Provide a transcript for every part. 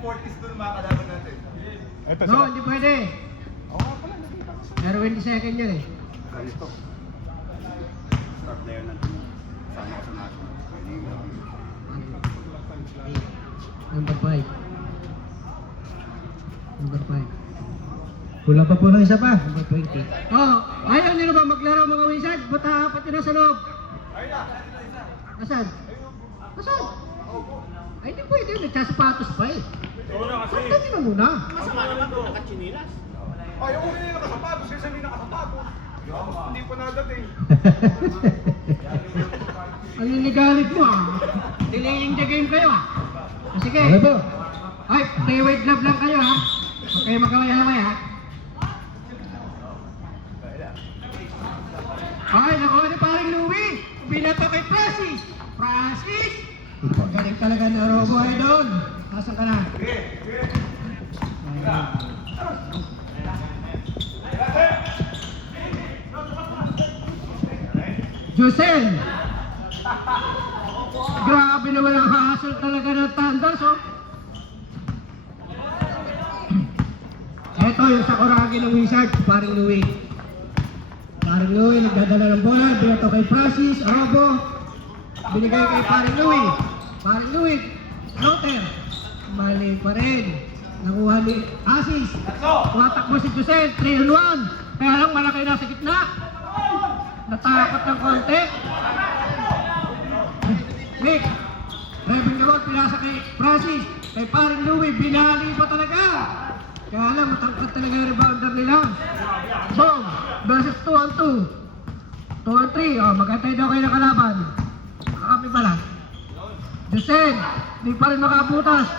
240s doon mga kalaban natin. Ito, No, hindi pwede. Oo, pala, nakita ko siya. Pero 20 second yan eh. Ganito. Star player na din. Sama ko sa national. Pwede yun. Number 5. Number 5. Kulang pa po ng isa pa. Number 20. Oh, ayaw nyo na ba maglaro mga wizard? Ba't apat yun na sa loob? Asan? Asan? Ay, hindi pwede. Nagsasapatos pa eh. Pagkat nyo na muna. Masama naman kung nakachinilas. Ay, yung una yung nakasapatos, kasi may nakasapatos. Hindi pa nadating. Ang niligalit mo ah. Delaying the game kayo ah. Sige. Ano po? Ay, pre-weight glove lang kayo ha. Huwag kayo magkaway-haway ha. Ay, nakuha ni paring Louie. Binato kay Francis. Francis! Galing talaga na Robo ay doon. Nasaan ka na? Josel! Grabe naman ang hassle talaga ng Thunders oh. Ito yung Sakuragi ng Wizards, paring Louie. Paring Louie, nagdadala ng bola, binato kay Francis, Robo. Binigay kay paring Louie. Paring Louie, floater. Mali pa rin. Nakuha ni Asis. Tumatakbo si Josel, 3-on-1. Kaya lang malaki na sa gitna. Natakot ng konti. Nick, Reven Gabon, pinasa kay Francis. Kay paring Louie, binali pa talaga. Kaya lang, matangkat talaga yung rebounder nila. Boom! Versus 2-on-2. 2-on-3. Oh, magantay daw kayo ng kalaban. Kakapi pala. Josel, di pa rin makabutas.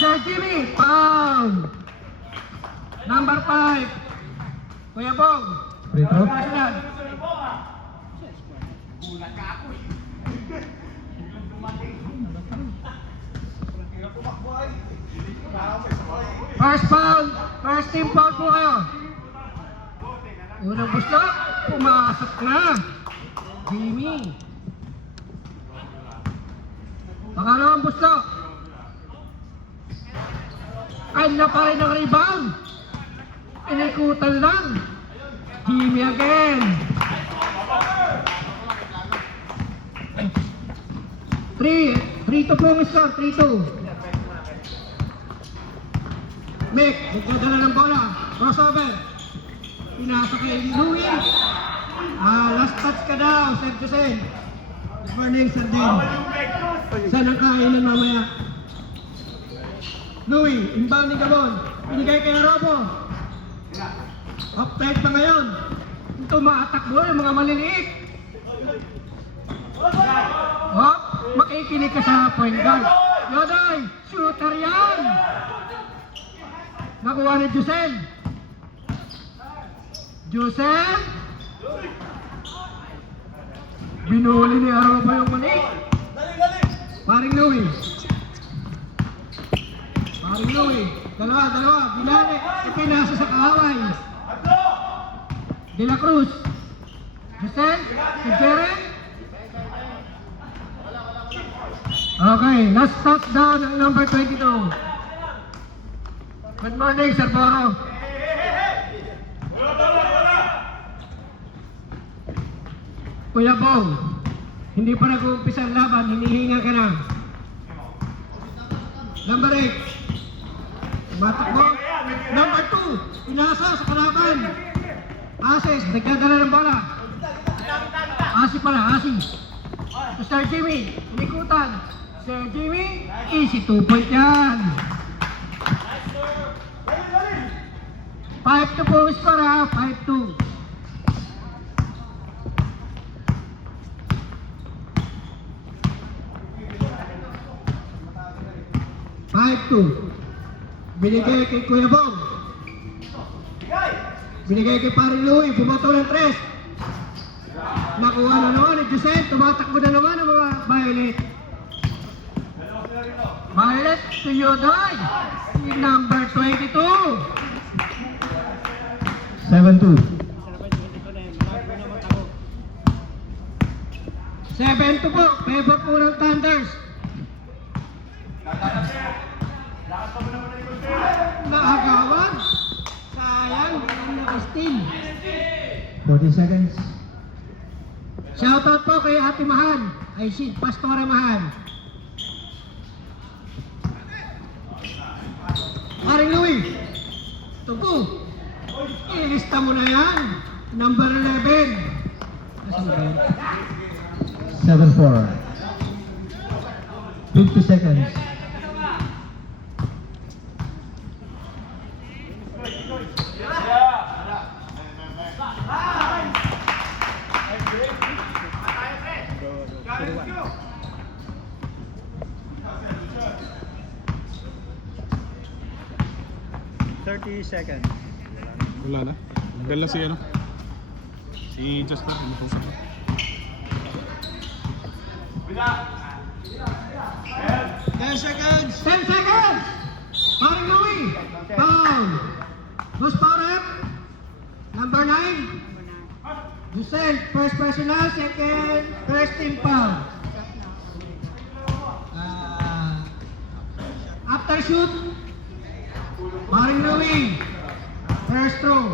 Sir Jimmy, pound! Number 5. Kuya Bong. Free throw? National. First foul, first team foul po kayo. Unang buslo, pumasok na. Jimmy. Pangalawang buslo. Ay na pa rin ang rebound. Inikutan lang. Jimmy again. 3-2 po yung score, 3-2. Mick, nagdadala ng bola. Crossover. Pinasa kay Louie. Last touch ka daw, Sir Josel. Good morning, Sir Jen. Saan ang kainan mamaya? Louie, inbound ni Gabon. Binigay kay Robo. Off-tight pa ngayon. Tumatakbo yung mga maliliit. Hop, makikinig ka sa point guard. Yoday, shooter yan. Nakuha ni Josel. Josel. Binuli ni Aroba yung mali. Paring Louie. Paring Louie. Dalawa. Binali. Ipinasa sa kahaway. De La Cruz. Josel. Si Jeren. Okay, last touchdown ng number 22. Good morning, Sir Boro. Kuya Bong, hindi pa nag-uumpisa ang laban, hinihinga ka na. Number 8. Tumatakbo. Number 2. Pinasa sa kalaban. Asis, nagdadala ng bola. Asi pala, Asi. Sir Jimmy, inikutan. Sir Jimmy, easy 2-point yan. 5-2 po score ha, 5-2. Binigay kay Kuya Bong. Binigay kay Paring Louie, bumato ng 3. Nakuha na naman ni Josel, tumatakbo na naman ang mga Violet. Violet to Yoday, number 22. 7-2. 7-2 po, favor po ng Thunders. Naagawan. Sayang, ang naka-steal. 40 seconds. Shoutout po kay Ate Mahan. Ay si Pastora Mahan. Paring Louie. Tupo. Ilista mo na yan. Number 11. Asan ba yun? 7-4. 50 seconds. Let's go! 30 seconds. Wala na. Tanggal lang si ano. Si Jasper. Inutusan ko. 10 seconds! 10 seconds! Paring Louie! Foul! Who's foul rep? Number 9? Lucel, first personal, second, first team foul. After shoot, Paring Louie, first throw.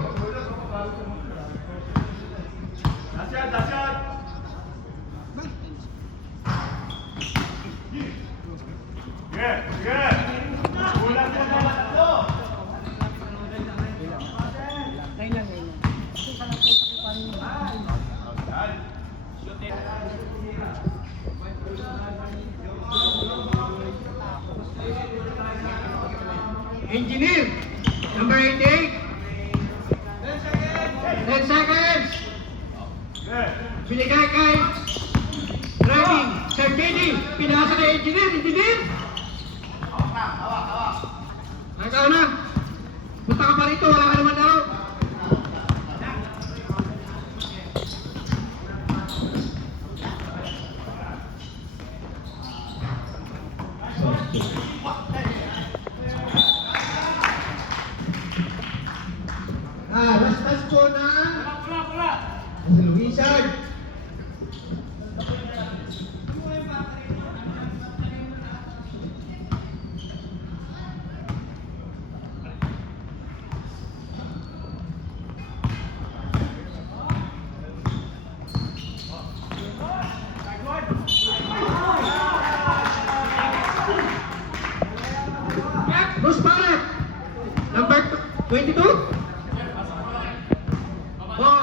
Engineer, number 88. 10 seconds. Binigay kay Driving, Sir JD. Pinasa kay Engineer. Engineer. Ikaw na. Punta ka pa rito. Wala ka naman laro. Last po na Luisan. Bruce Barrett, number 22. Go.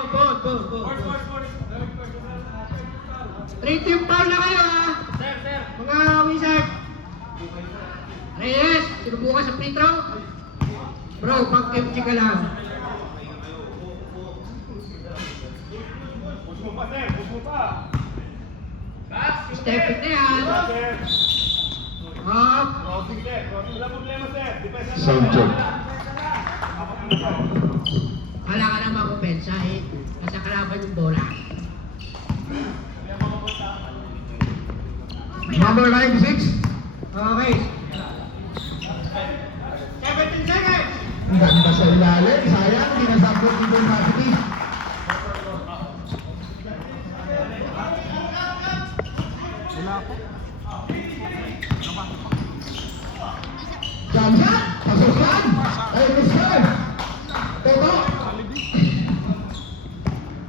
3-team foul na kayo ha. Mga wizard. Reyes, sinubukan sa free throw. Bro, pag-empty ka lang. Push mo pa. Step na yan. Up. Crossing, sir. Wala problema, sir. Defense na. Sound check. Wala ka na makupensa eh. Nasa kalaban yung bola. Number 96. Okay. 17 seconds. Ang ganda sa ilalim. Sayang, hindi nasabot dito yung Masity. Jump shot. Pasukan. Ay, Mr. Toto.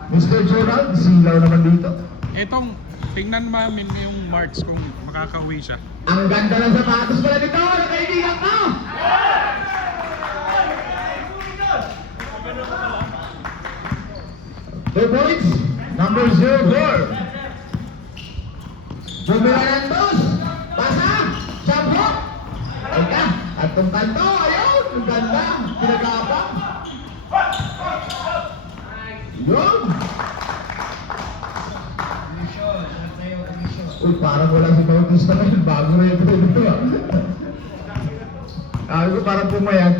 Mr. Gerald, silaw naman dito. Etong, tingnan namin yung marks kung makakauwi siya. Ang ganda ng sapatos pala nito, nakaibigan ko! 2 points, number 04. Bumilanan dos, pasa, shampoo. Ika, at itong kanto, ayun, ang ganda, pinagkapang. Yun! Uy, parang wala si Bautista ngayon, bago na ito, di ba? Ako ko parang pumayat.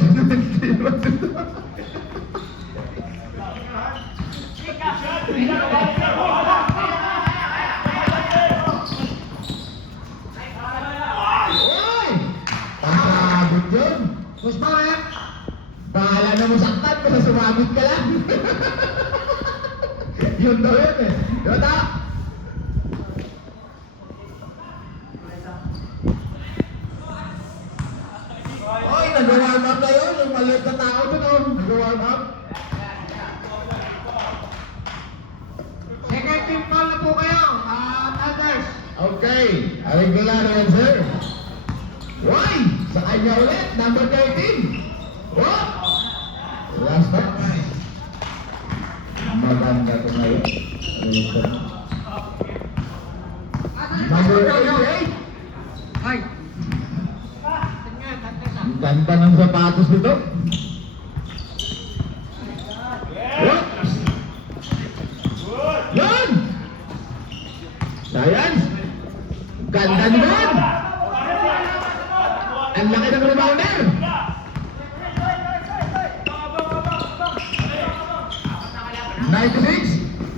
Uy! Pasabot yun! Push Barrett. Bahala na mo saktan kasi sumabit ka lang. Yun daw yun eh. Yota! maliit na tao doon, oh. Nag-warm up. Second team foul na po kayo, Thunders. Okay, regular yan, sir. Why? Sa kanya ulit, number 13. What? Last touch. Maganda ito ngayon. Number 88. Ay. Tingnan, Thunders ah. Ang ganda ng sapatos nito. Whoops! Yun! Science! Ganda naman! Ang laki ng rebounder!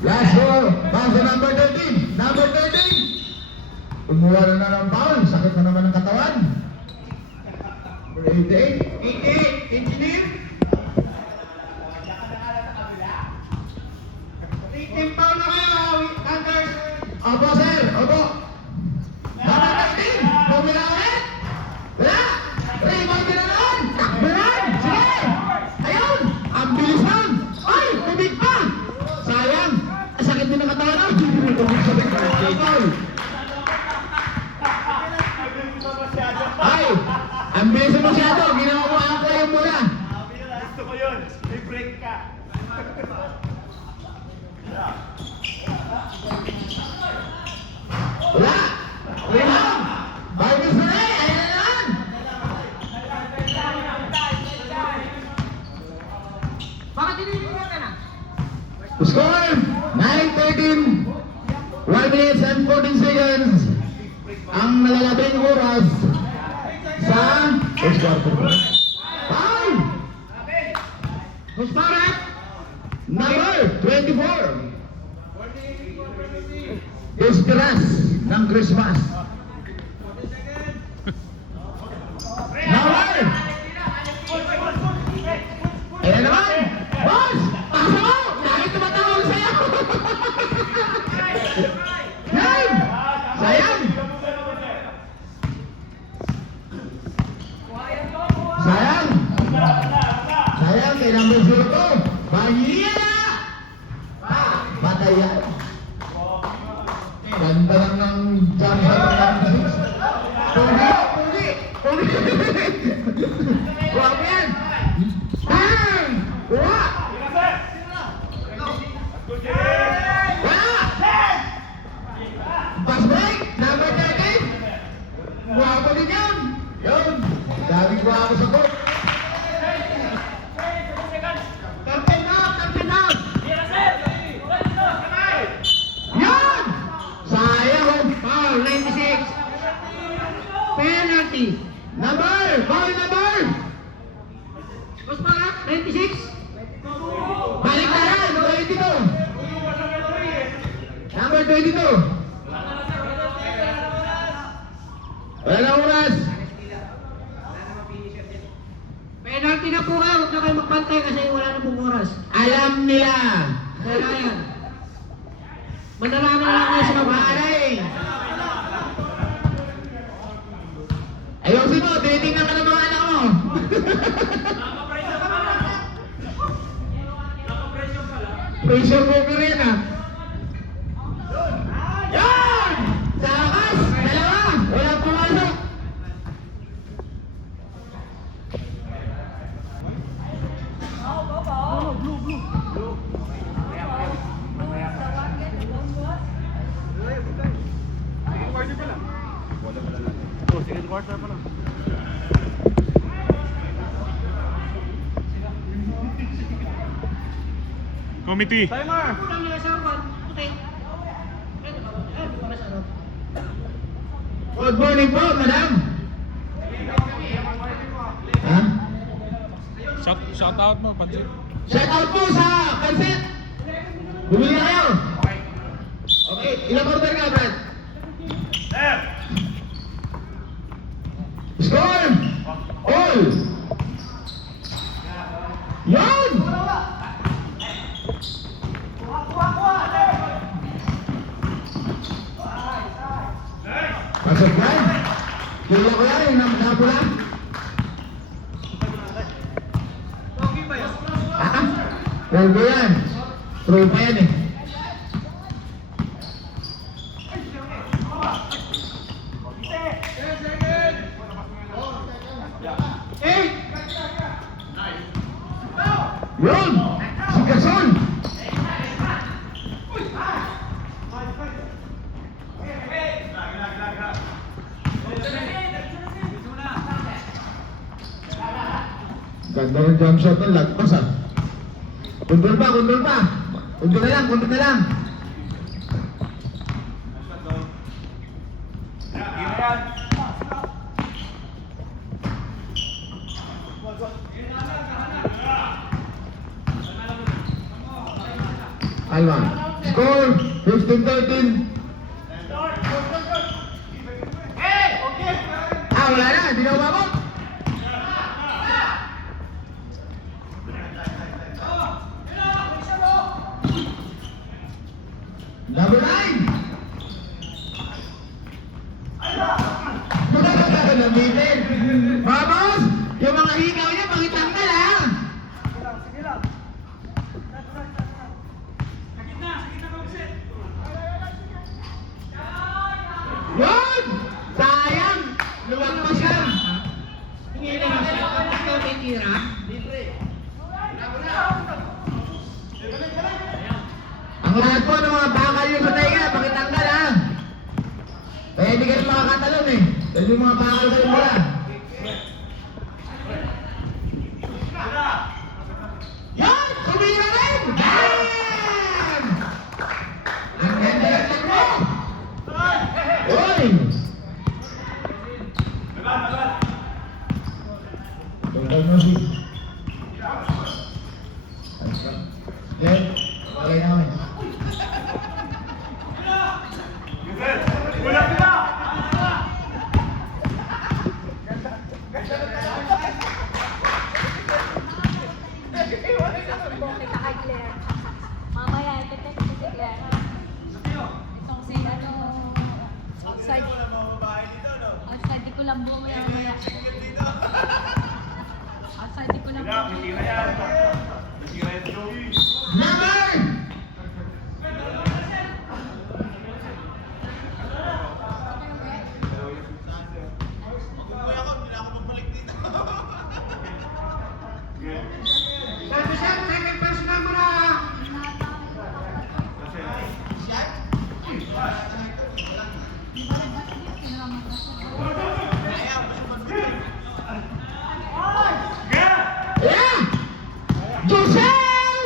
Last ball, pass to number 13. Number 13. Kumuha na ng foul. Sakit na naman ng katawan. Number 88. 88, engineer. Team foul na kayo, Thunders. Opo, sir. Opo. Number 13. Bumila ulit. Wala. Rebound na naman. Takbuhan. Sige. Ayun. Ang bilis nun. Ay, tumig pa. Sayang. Ang sakit din ng katawan. Ay, ang bilis mo masyado. Ginawa mo ang kayo muna. Gusto ko yun. May break ka. Wala. Rebound. Marcus Ray. Ayun na naman. Bakit dinilipat ka na? Score 9-13, 1 minutes and 14 seconds. Ang nalalabing oras sa first quarter. Foul! Who's para? Number 24. Disgrace ng Christmas. Number! Ayan naman! Boss! Pasa mo! Dahil tumatawag sa'yo! Nine! Sayang! Sayang! Sayang kay number 02. Bahia na! Patay yan. Ganda lang ng jump shot ng number 6. Puli! Puli! Guwapo yan! Bang! Wala! Wala! Pass break! Number 13! Guwapo din yan! Yun! Daming guwapo sa court! Captain out! Captain out! Yan! Sayang! Foul, 96. Penalty. Number! Ball number! Who's para? 96. Balik na yan! 22! Number 22! Wala na oras! Penalty na po kayo. Huwag na kayo magpantay kasi wala na pong oras. Alam nila! Kaya yan. Manalaman lang kayo sa kabahay. Ayusin mo, tinitingnan ka ng mga anak mo! Pressure cooker yan ah! Yan! Sa lakas! Dalawa! Walang pumasok! Second quarter pa lang. Committee. Timer! Kulang nila sa upan. Okay. Good morning po, madam! Ha? Shout out mo, Pansit. Shout out po sa Pansit! Bumili na kayo! Okay, ilang order ka, Brad? Score! All! Yan! Pasok yan! Kila ko yan, yung napula. Pogo yan. Throw pa yan eh. Yun! Si Gasol! Ganda ng jump shot ng lagpas ah. Kundol pa, kundol pa. Kundol na lang, kundol na lang. Alma. Score 15-13. Wala na, hindi na umabot. Number 9. Namitin. Vamos! Yung mga hikaw niya, pangitanggal ha! Yun! Sayang! Lumagpas yan! Hindi na ikaw may tira. Ang lahat po ng mga bakal yung sa tainga, pakitanggal ha! Kaya hindi ka rin makakatalon eh. Dahil yung mga bakal kayo mula. Yan! Kumira rin! Bam! Ang ganda yung mo! Uy! Tungkol mo si... Yan, bagay namin. Mamaya, ipipek ko si Claire. Itong si ano, outside. Outside, di ko lang buo yan mamaya. Outside, di ko lang buo. Number! Sabi siya, second personal mo na. Yeah! Josel!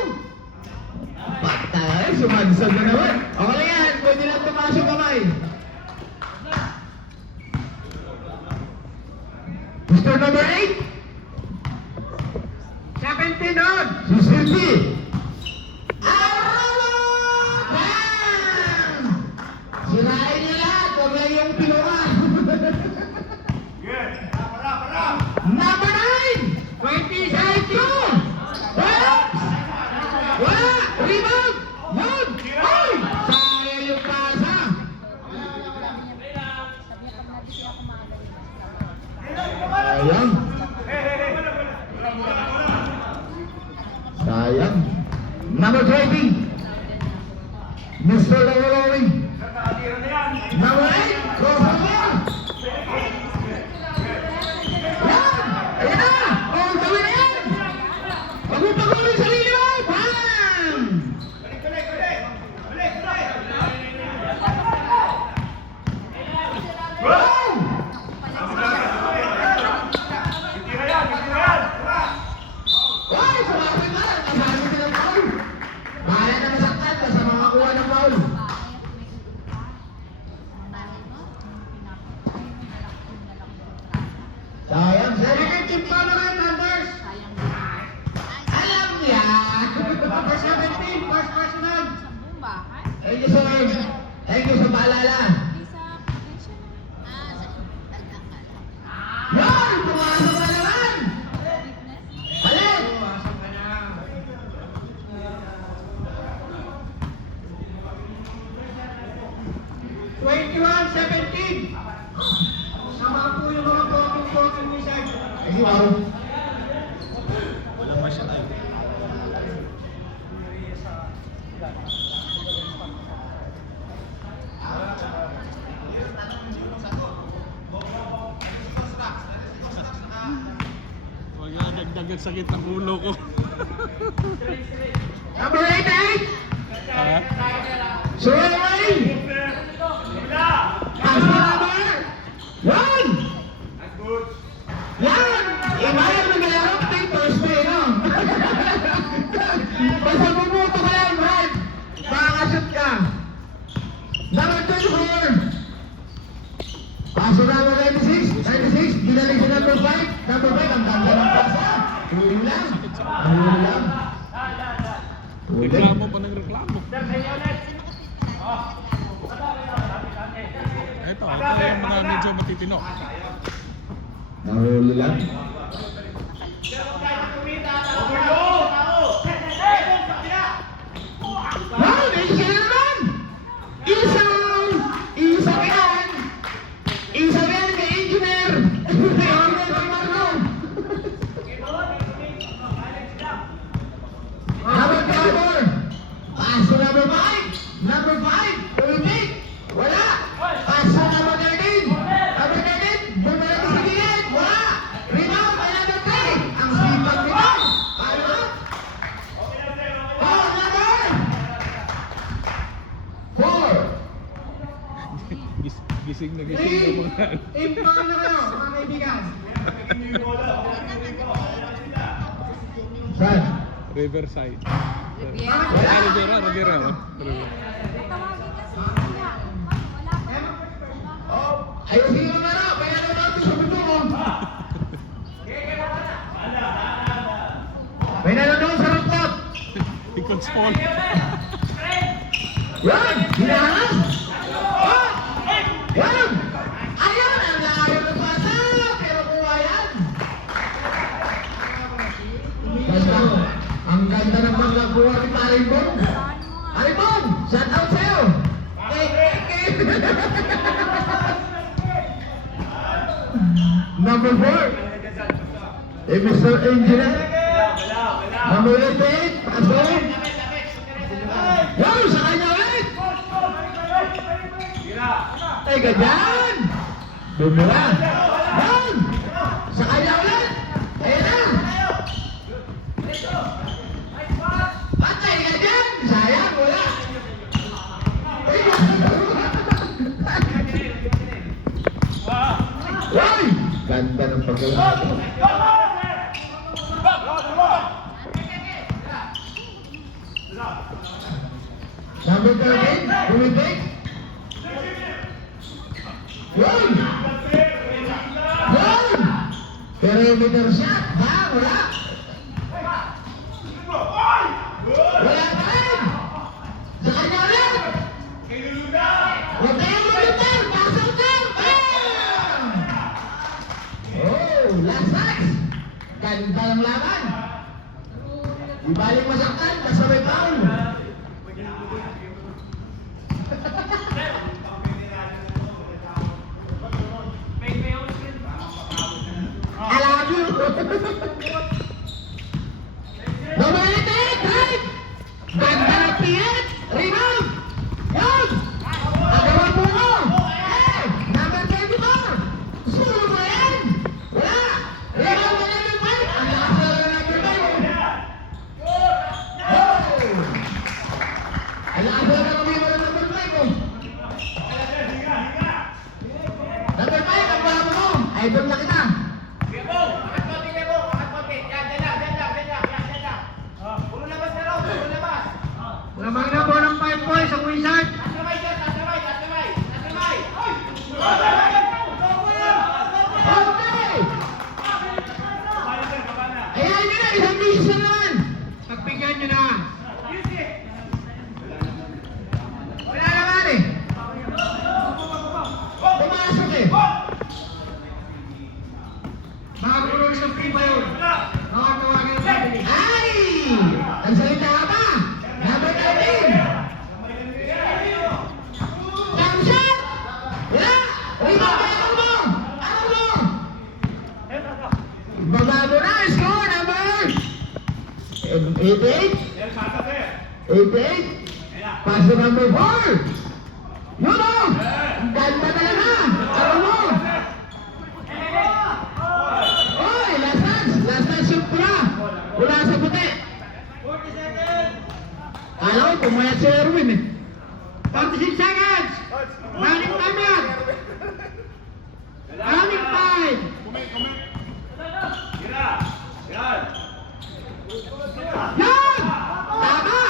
Patay, sumadsad na naman. Okay lang yan, pwede lang tumaas yung kamay. Mr. Number 8, 17 on. si Silvi. Arroyo! Bam! Sirain niya lahat, huwag lang yung pinuran. Number 9, 20 thank you! Oops! Wala! Rebound! Yun! Ay! Sayang yung pasa! Sayang! Sayang! Number 20, Mr. Lawalowi. Number 8, Rosalia. Yan! Ayan na! Oh, gawin na yan! Huwag mo pagawin yung sarili mo! Bam! Wow! Hoy! Sumasin na! Nasabi sila ng foul! Bahala na masaktan basta makakuha ng foul! Sayang, sir! Second team foul naman, numbers. Alam niya! Number 17, first personal. Thank you, sir! Thank you sa paalala! Yan! Pumasok na naman! Balik! Pumasok ka na. Sama po yung mga booking ni Sir. Thank you, Maro. Sakit-sakit ng ulo ko. Number 88. Ha? Suray. Pass the number. One. Yan! Iba yung nangyayarap ng first day, no? Basta bumuto ka yan, Brad. Makakashoot ka. Number 24. Paso number 96. 96. Dinalig sa number 5. Number 5, ang ganda ng pasa. Tuloy lang. Tuloy lang. Reklamo pa ng reklamo. Ito yung mga medyo matitino. Nahuli lang. Wow, naisya na naman! Isang yan! Isang yan kay Engineer! Kay Orlando kay Marlo! Number 4! Pass to number 5! Number 5! Tulmik! Wala! Pass to number 13! Number 13! Bumalik sa gilid! Wala! Rebound by number 3! Ang sipag nito! Paano? Oh, number 4! Gising na mga. Impact na kayo, mga kaibigan. Saan? Riverside. Riviera. Rivera. Tawagin kasi sila. Wala pa. Ayusin mo na na! Kaya na natin sa mundo mo! May nanonood sa rooftop! Ikot spawn. Yan! Hinahangas! Oh! Yan! Ayun! Ang layo ng bata! Pero kuha yan! Ganda! Ang ganda ng pagkakuha ni Paring Bong! Paring Bong! Shout out sa'yo! Number 4! Mr. Engineer! Number 88! Pasok! Yo! Sa kanya ulit! Ay, ganyan! Bumula! Yan! Sa kanya ulit! Ayan na! Patay ka dyan! Sayang, wala! Uy! Ganda ng pagkakita. Number 13, Bumitik. Yun! Yun! Perimeter shot, ha? Wala! Wala pa rin! Sa kanya ulit! Huwag kayong lulutan! Pasok na! Bam! Oh, last touch! Ganda ng laban! Di baling masaktan, basta may foul! I love you! Number 88, right! Ganda ng piyat! Rebound! Yun! Agawan mo ko! Hey! Number 24! Sulo mo yan! Wala! Rebound mo number 5! Ang lakas na number 5! Oh! Ang lakas na kami mo number 5 oh! Number 5, ang bala mo! Idol na kita! Lamang na po ng 5 points ang Wizard! Okay! Ayan nyo na! Isang bisis na naman! Pagbigyan nyo na! Wala naman eh! Pumasok eh! Makagulong sa free ba yun? Makagawagin ng family. Ay! Ang salita ba? Number 13! Jump shot! Wala! Rebound ka! Ano mo? Ano mo? Babago na! Score number 88? 88? Pass to number 4! Yun o! Ang ganda talaga! Ano mo? Oy! Last chance! Last chance shoot ko na! Mula sa puti. Kala ko pumayat si Erwin eh. 46 seconds! Running time yan! Running time! Yan! Tama!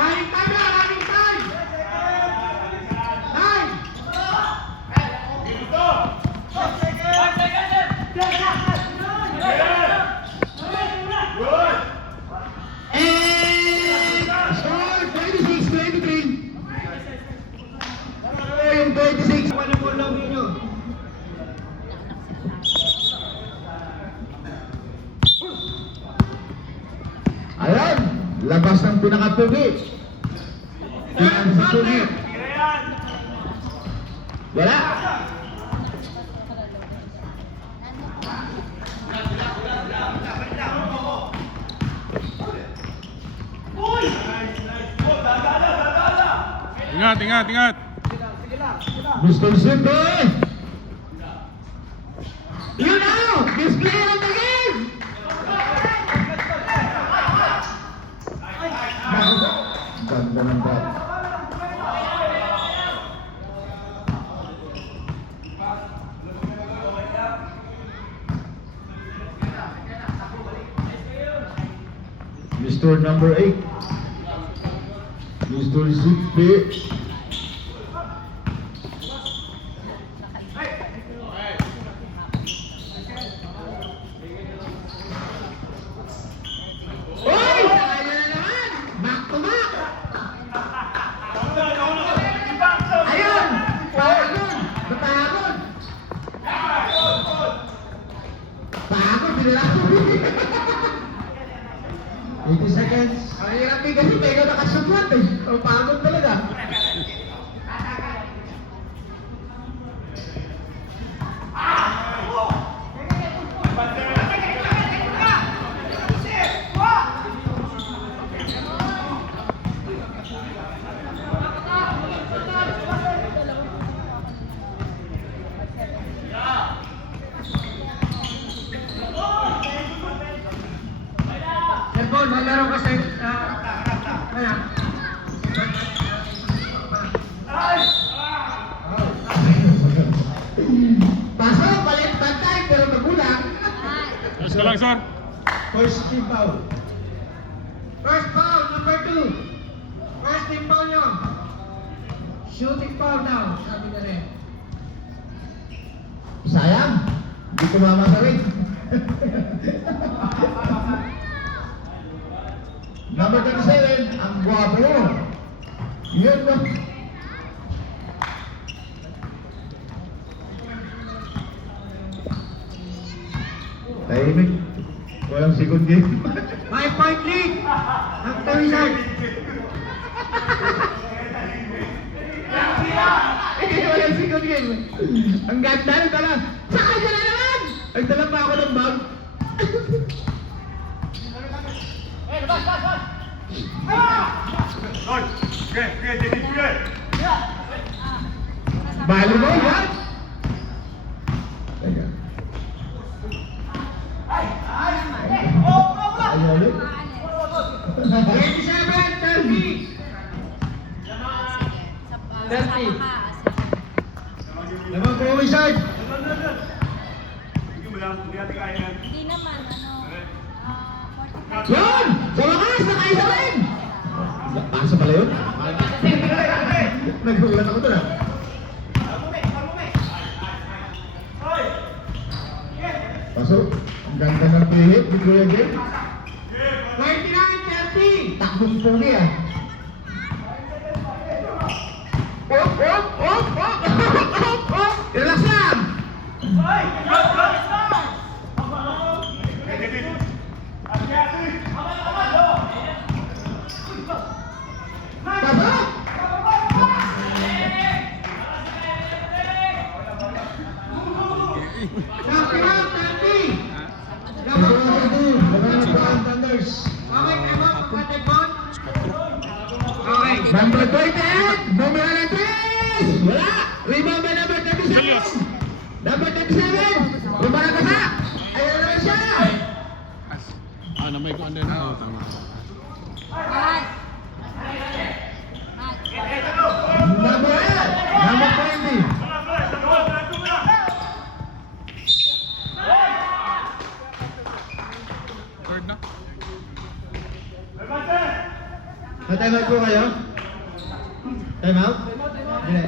Running time yan! Running time! Time! And score 26-23. Yung 26. Wala po lang ninyo. Ayan, labas ng pinakapugi. Pinakapugi. Wala. Ingat, ingat, ingat. Mr. Simbe! You know, display of the game! Ganda ng bat. Mr. number 8. Mr. Simbe. Oy! Kaya na naman! Back to back! Ayun! Pagod! Napagod! Pagod! Binilako! 80 seconds. Ang hirap din kasi ikaw nakasuglat eh. Ang pagod talaga. Cellphone, maglaro ka sa... Kaya. Pasok, palit bantay, pero magulang. Tapos ka lang, sir. First team foul. First foul, number 2. First team foul nyo. Shooting foul now, sabi na rin. Sayang, hindi ko mamasarin. Number 37, ang guwapo. Yun no. Tahimik. Walang second game. 5-point lead. Ang Torizard. Walang second game. Ang ganda na tala. Saka ka na naman! Nagdala pa ako ng bag. Bali mo yan? Teka. Ayaw ulit. 27-30. 30. Naman po, Wizard. Hindi naman, ano, 45. Yun! Sa wakas, nakaisa rin! Pasa pala yun? Nagulat ako doon ah. Pasok. Ang ganda ng play-hit ni Kuya Jay. 29-30. Takbong puli ah. Op! Relax lang! Pasok! Champion 30. Number Number 2, Laban ng Thunders. Okay, kayo mo, pagkatipon. Okay. Number Julius. Number 37, Rumaragasa. Ayun naman siya. Namay ko andun. Oo, tama. Mat. Mat. Number 8, number 20. Third na. Na-time out po kayo? Time out? Hindi.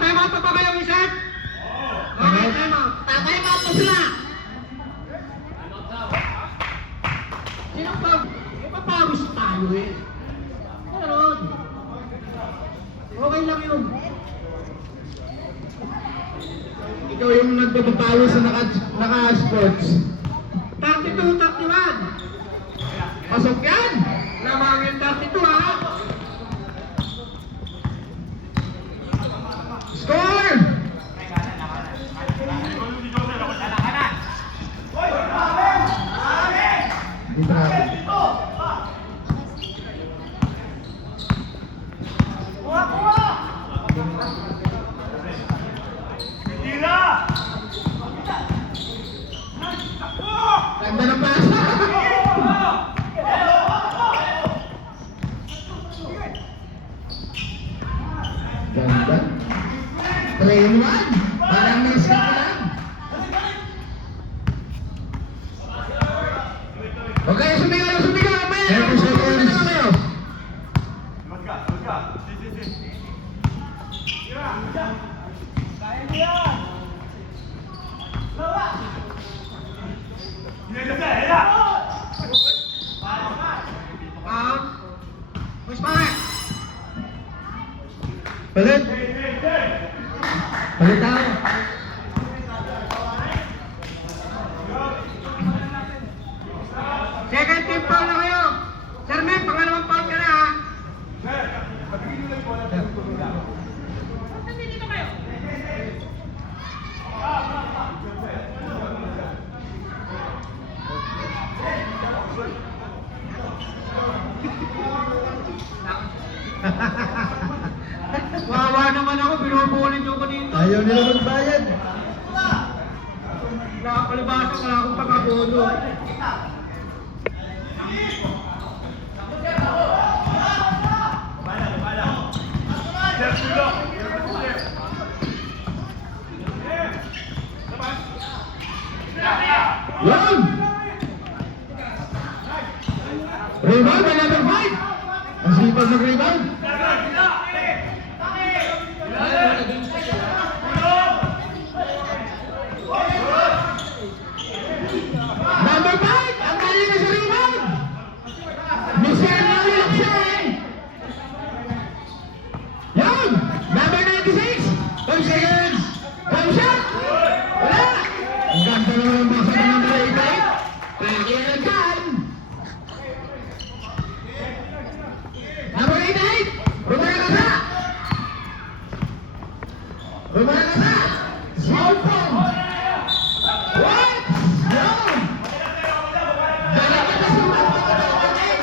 Time out pa ba kayo, Isaac? Okay, time out. Time out po sila. Sino pa? Ipapawis tayo eh. Meron. Okay lang yun. Ikaw yung nagpapapawis sa naka-sports. 32-31. Pasok yan! Lamang yung 32 ha. Score! Di traffic. Ganda ng pasa! Ganda. 3-1. Parang miss ka lang. Okay, sumigaw. Mamaya. 30 seconds. Push back. Palit. Palit tayo. Second team foul na kayo. Sir Meg, pangalawang foul ka na ha. Wawa naman ako, binubulin nyo ko dito. Ayaw nila magbayad. Nakapalibasa, wala akong pagkabulo. Yan! Rebound by number 5. Ang sipag mag-rebound. Number 5. Ang galing na sa rebound. Mr. Nalilak siya eh. Yan! Number 96. 5 seconds. 5 shot. Wala! Ang ganda naman ang basa ng number 88. Pakialan kan. Number 88. Rumaragasa. Rumaragasa. Small phone. What? No. Galing ka na sa mga pagkakatawanig.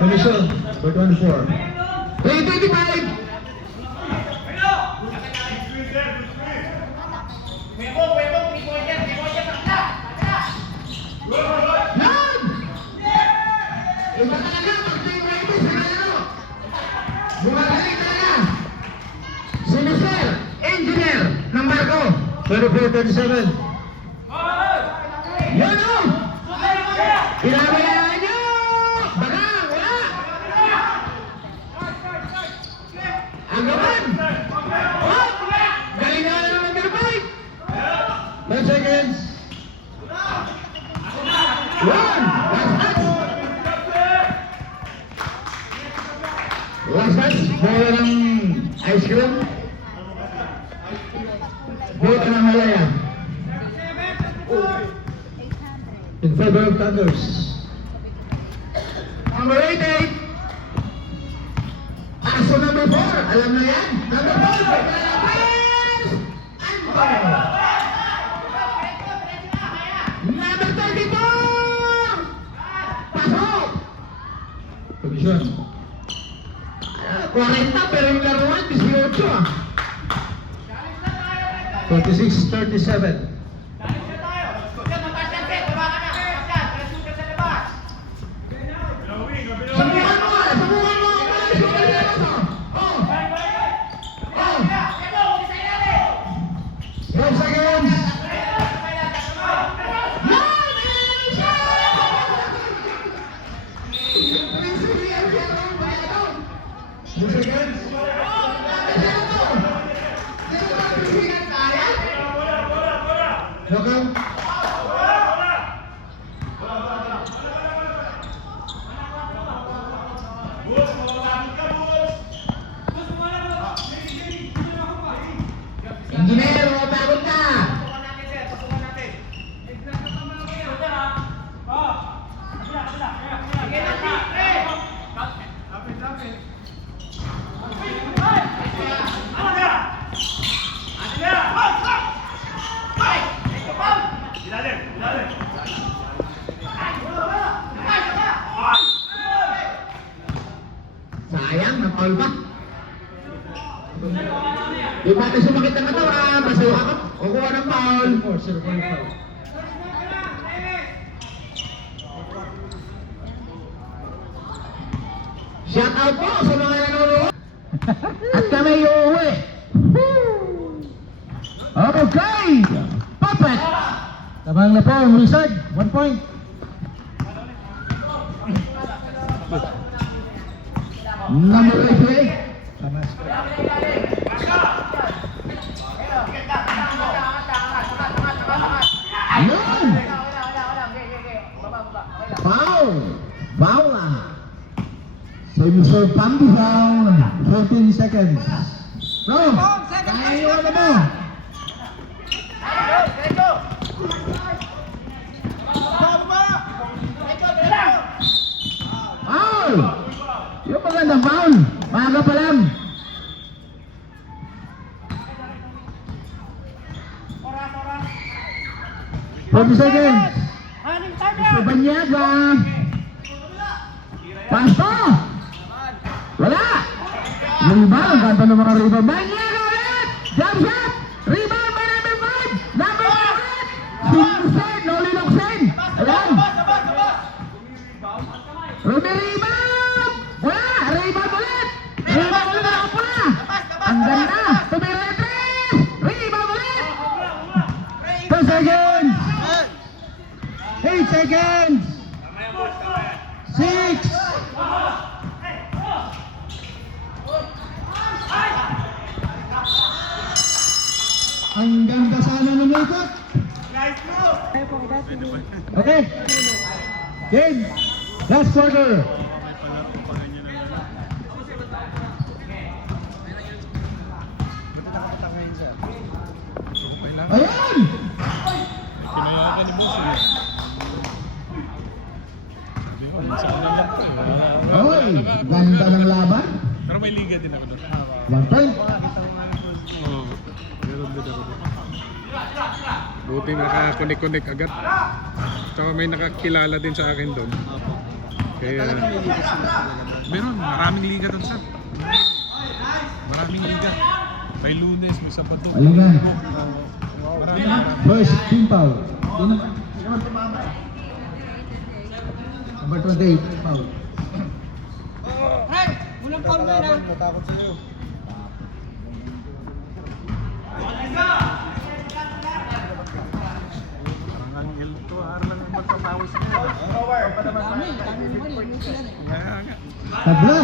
Commission, for 24. 325. Yan! Iba talaga, pag-team ready sa laro. Bumagaling talaga. Si Mr. Engineer ng Marco. 34-37. Yan o! Pinabayaan nyo! Bagang, wala! Ang gawan! Oh! Galing na naman ng garbage! 10 seconds! 1! Last touch! Bola ng ice cream. Bola ng halaya. In favor of Thunders. Number 88. Aso na number 4. Alam na yan. Number 4. Pinalapis. Antonio. Number 34. Pasok. Posisyon. 40 pero yung laruan, 18 ah. 46-37. Subukan mo! Subukan mo! Malalis mo kalilas oh! Oh! Oh! 12 seconds! Welcome. Engineer, mapagod ka! Sayang, na-foul ba? Di ba tayo sumakit ng katawan? Masuha ka, kukuha ng foul. 0.4. Shout out po sa mga nanonood. At kami uuwi. Okay! Puppet! Tabang na po ang Wizard. 1 point. Number 88. Tama. Yun! Foul! Foul na! Save for Pambi foul. 14 seconds. Bro, kaya yung ano mo? Foul! Yung magandang foul. Maga pa lang. Forty seconds. Mr. Banyaga. Pasto! Wala! Rebound. Ganda ng mga rebound. Banyaga ulit! Jump shot! Rebound by number 5! Number 5! Sinsen! Noli Locsen! Ayan! Ruby rebound! Wala! Rebound ulit! Rebound ulit ako pula! Ang ganda! Tumira yung 3! Rebound ulit! 10 seconds. 8 seconds. 6. Ang ganda sana ng ikot. Okay. Game. Last quarter. Ayan! Kinayakan ni Boss. Oy, ganda ng laban. Pero may liga din ako doon. 1 point. Oo. Meron din ako doon. Buti nakakunik-kunik agad. Tsaka may nakakilala din sa akin doon. Kaya... Meron, maraming liga doon sa. Maraming liga. May Lunes, may Sabado. Alaga. Marami. First, team foul. Number 28, foul. Parang ang hilto, araw lang ang magpapawis niya. Kaya nga. Tabla.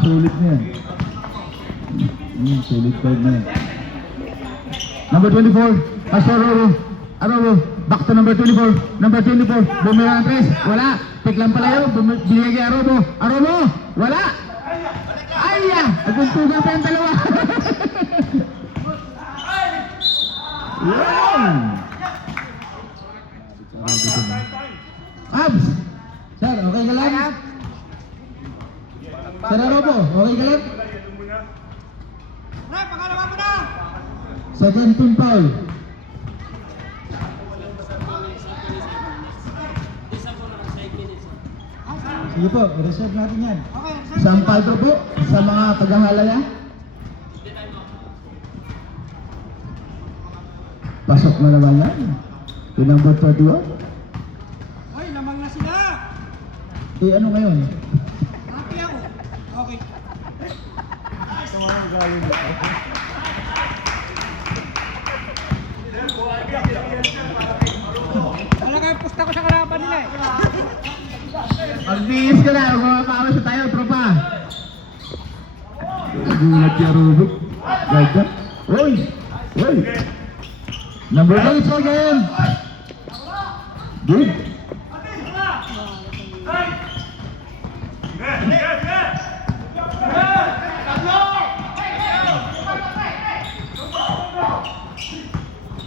Sulit niya. Sulit pa niya. Number 24, Arrobo. Arrobo, back to number 24. Number 24, Bumira Andres. Wala. Pick lang pala yun. Binigay kay Arrobo. Arrobo, wala. Ay, nagpuntugan pa yung dalawa. Yan. Abs. Okay ka lang? Sir Robo, okay ka lang? Second team foul. Sige po, reserve natin yan. Isang foul po sa mga tagahalaya. Pasok na naman yan. Yung number 31. Ay, lamang na sila. Eh, ano ngayon? Happy ako. Okay. Wala kayong pusta ko sa karapan nila eh. Magbihis ka na, mapapawas na tayo, tropa. Nagulat siya, Rubik. Gagda. Uy! Uy! Number 8 sa game. Good.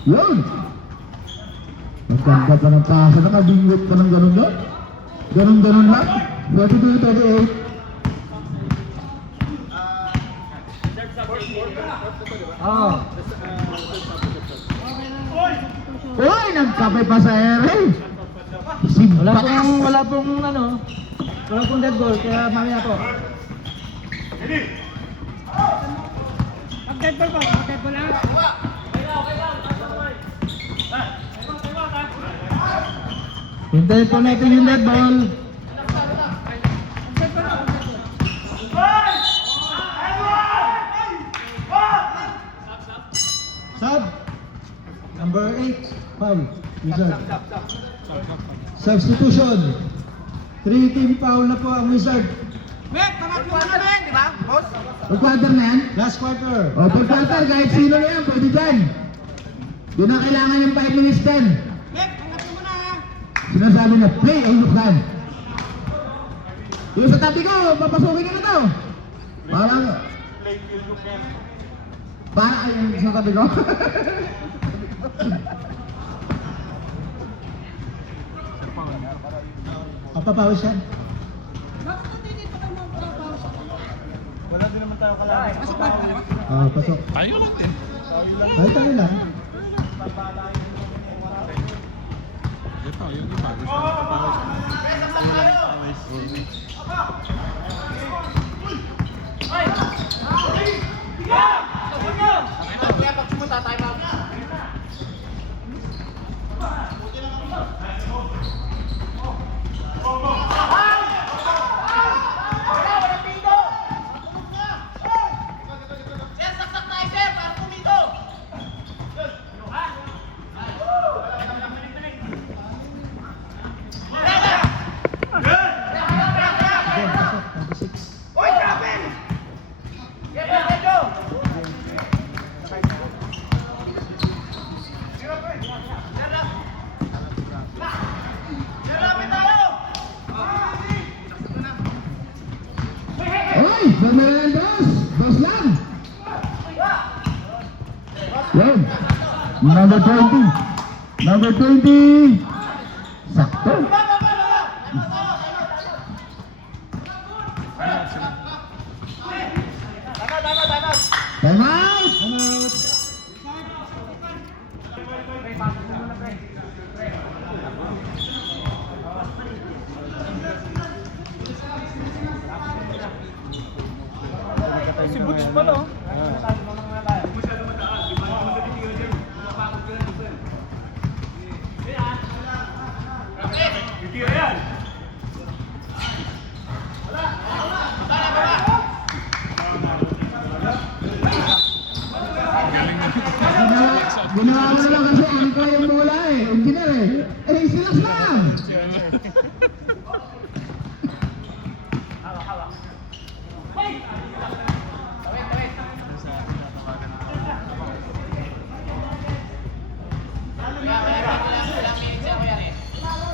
Yun! Magkanda pa ng pasa, nakabingot pa ng ganun doon. Ganun-ganun lang. 42-38. Oo. Uy, nagkape pa sa ere. Wala pong dead ball, kaya mamaya po. Mag-dead ball ba? Mag-dead ball lang. Hintayin po natin yung dead ball. Sub. Number 8, foul. Wizard. Substitution. 3 team foul na po ang Wizard. Mek, pangatlo na rin, di ba? Boss? Pag-quarter na yan? Last quarter. O, pag-quarter, kahit sino na yan, pwede dyan. Doon na kailangan yung 5 minutes din. Mek, pangatlo mo na ha. Sinasabi na, play ay lukhan. Yung sa tabi ko, papasukin ka na to. Parang... Parang ay yung sa tabi ko. Papapawis yan. Bakit hindi dito kayo magpapawas? Wala din naman tayo kalahit. Pasok ba? Pasok. Tayo natin. Ay, tayo lang. Ito, yung iba. Gusto ko papawas. Kaya pag sumunta tayo pa. Oy, bumalan boss! Boss lang! Yan! Number 20! Number 20! Sakto! Time out! Si Butch pala oh. Ginawa mo na lang kasi ang ko yung bola eh. Engineer eh. Eh, silas lang!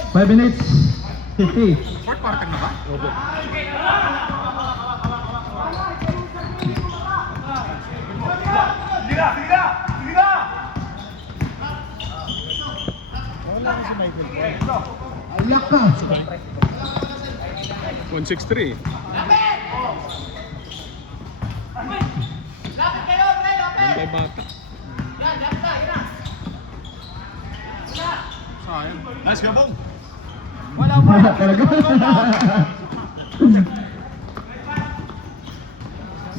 Five minutes, 50. Fourth quarter na ba? Alak ka! 163. Lapit kayo, pre! Lapit! Bantay bata. Yan, lapit na, yan na. Nice ka, Bong. Wala Talaga.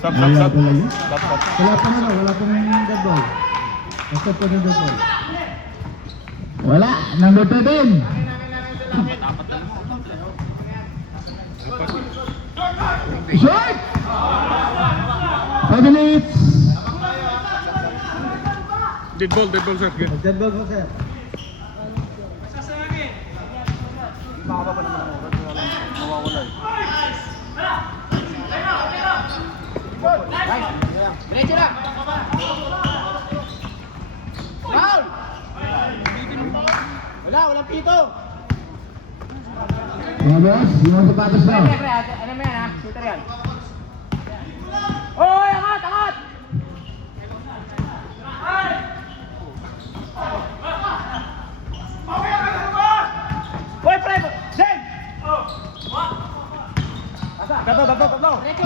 Stop, Wala stop, stop. talaga. Stop, stop. Wala pa ano, wala pa ng dead ball. Basta pa ng dead ball. Wala, number 13. Short! 5 minutes. Dead ball, sir. Good. Dead ball po, sir. Diretso lang! Foul! Wala, walang pito! Mga boss, yung sapatos na. Pre, ano mo yan ha? Shooter yan. Oy, angat, angat! Oy, pre! Zen!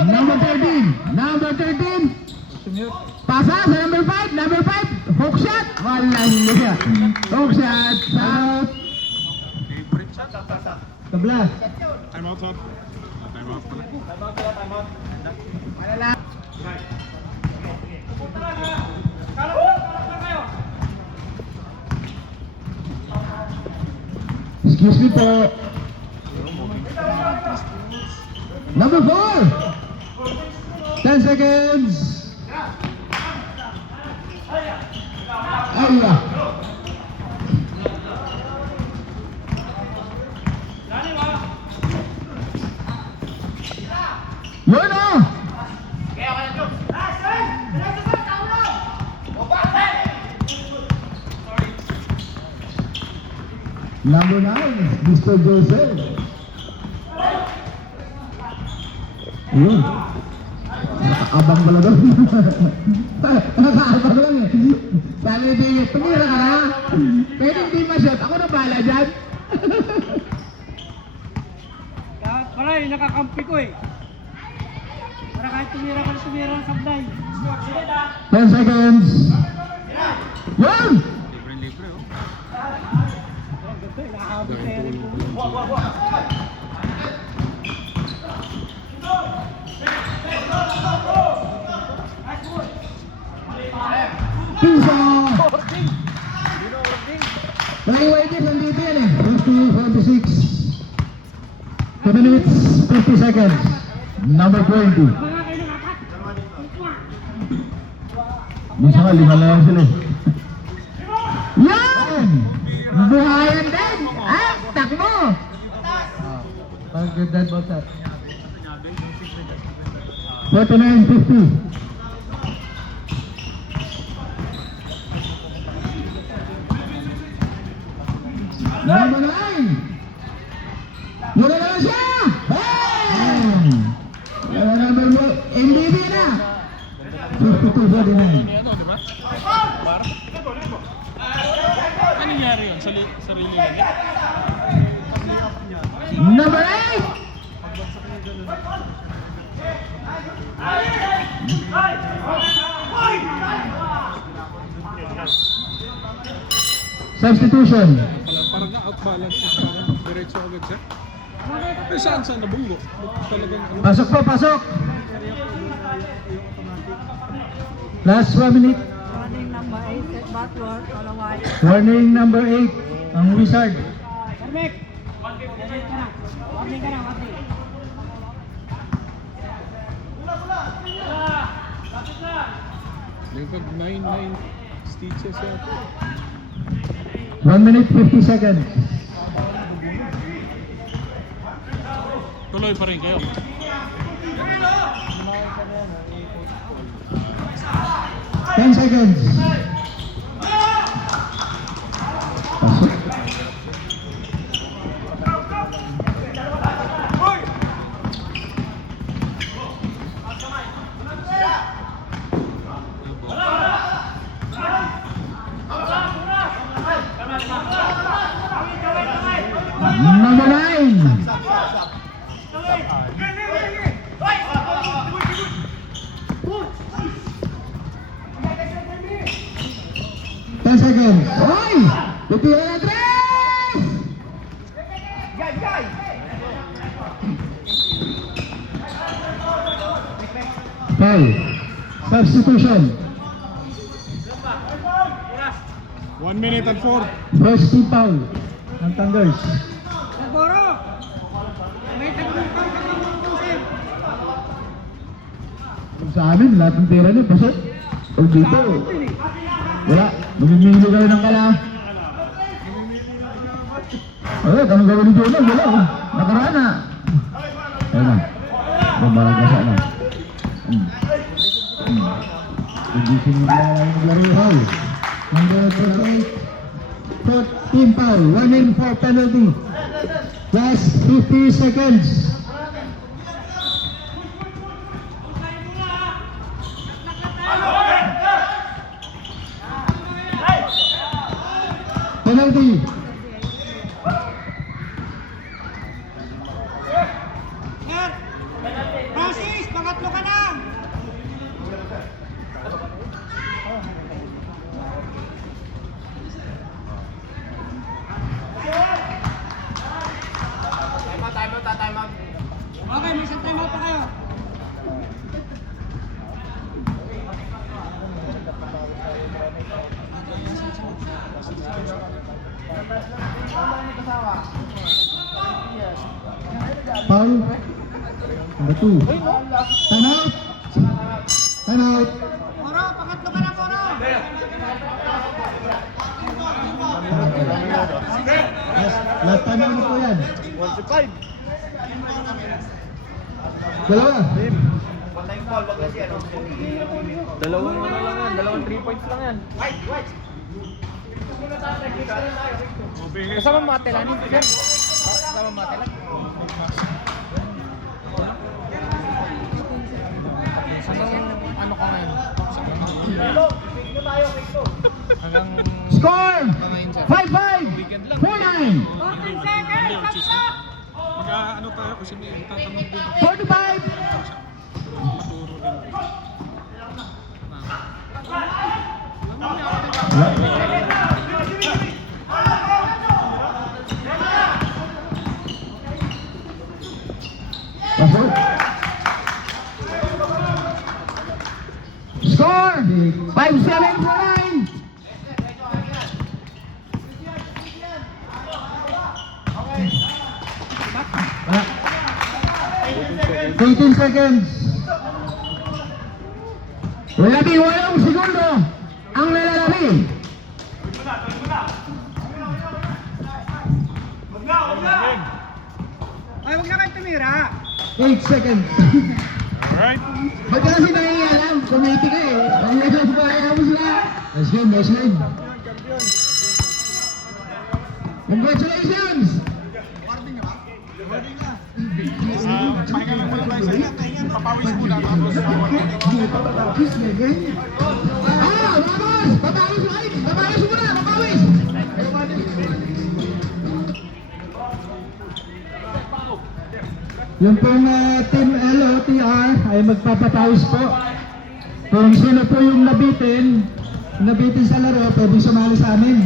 Number 13. Number 13. Pasa sa number 5. Number 5. Hook shot. Wala niya. Hook shot. Out. Tabla. Time out, sir. Time out pala. Excuse me po. Number 4. 10 seconds. Aywa. Yun o. Number 9, Mr. Joseph. Yun. Nakakabang pala doon. Nakakabang lang eh. Sabi ni tumira ka na. Pwede hindi ma-shot. Ako na bahala dyan. Wala eh, nakakampi ko eh. Para kahit tumira ka ng sablay. 10 seconds. Yun! Libre, oh. Ganda eh, nakahabot na yan. Pisa! May wages nandito yan eh. 50, 46. 2 minutes, 50 seconds. Number 20. Minsan nga, 5 lang sila eh. Yan! Buhayan din! Ah, takbo! Pag dead ball shot. 49-50. Number 9! Mula na siya! Bang! Number 1, MVP na! 52-49. Ano nangyari yun? Sarili lang yan? Number 8! Substitution. Parang na-outbalance siya. Diretso agad siya. Eh, saan nabunggo? Talagang ano? Pasok po, pasok! Last 1 minute. Running number 8, set backward, otherwise. Warning number 8, ang Wizard. Carmek! Warning ka na, warning. Yung pag 9 stitches yata. 1 minute 50 seconds. Tuloy pa rin kayo. 10 seconds. Pasok. Number 9. 10 seconds. Hoy! Titira na 3! Foul. Substitution. 1 minute and 4. First team foul. Ang Thunders. Naboro! May taglumpang ka ng pusin. Sa amin, lahat ng tira niyo, pasok. O dito. Wala. Lumimili kayo ng kala. Ayun, anong gawin ni Jonah? Wala. Nakaraan na. Ayun na. Bumaragasa na. Pagising mo lang maglaro. Foul. Number 48. Fourth team foul. 1 in 4 penalty. Last 50 seconds. Penalty. Francis, pangatlo ka na! Okay, may isang time out pa kayo. Foul. Number 2. Time out. Time out. Poro, pangatlo ka na, Poro! Last time out po yan. 1-5. Dalawa. Dalawang ano lang yan, dalawang 3 points lang yan. Kasama matelan yun, sir. Kasama matelan. Hanggang ano ka ngayon? Hanggang Score. 5-5. 4-9. 14 seconds! Stop! Mag-ano tayo kasi may tatanong din. 45. Pasok. Score. 5-7 for 9. Wala. 18 seconds. Labing 8 segundo ang lalalabi. Ay, huwag na kayo tumira. 8 seconds. Alright. Ba't ka kasi nangyayala? Committee ka eh. Nangyayala sa bahay mo sila. Let's go, best line. Congratulations! Pahinga lang muna tayo sa inyo. Papawis muna tapos Ah, vamos! Papawis mo! Papawis mo na! Papawis! Yung pong Team LOTR ay magpapapawis po. Kung sino po yung nabitin sa laro, pwede sumali sa amin.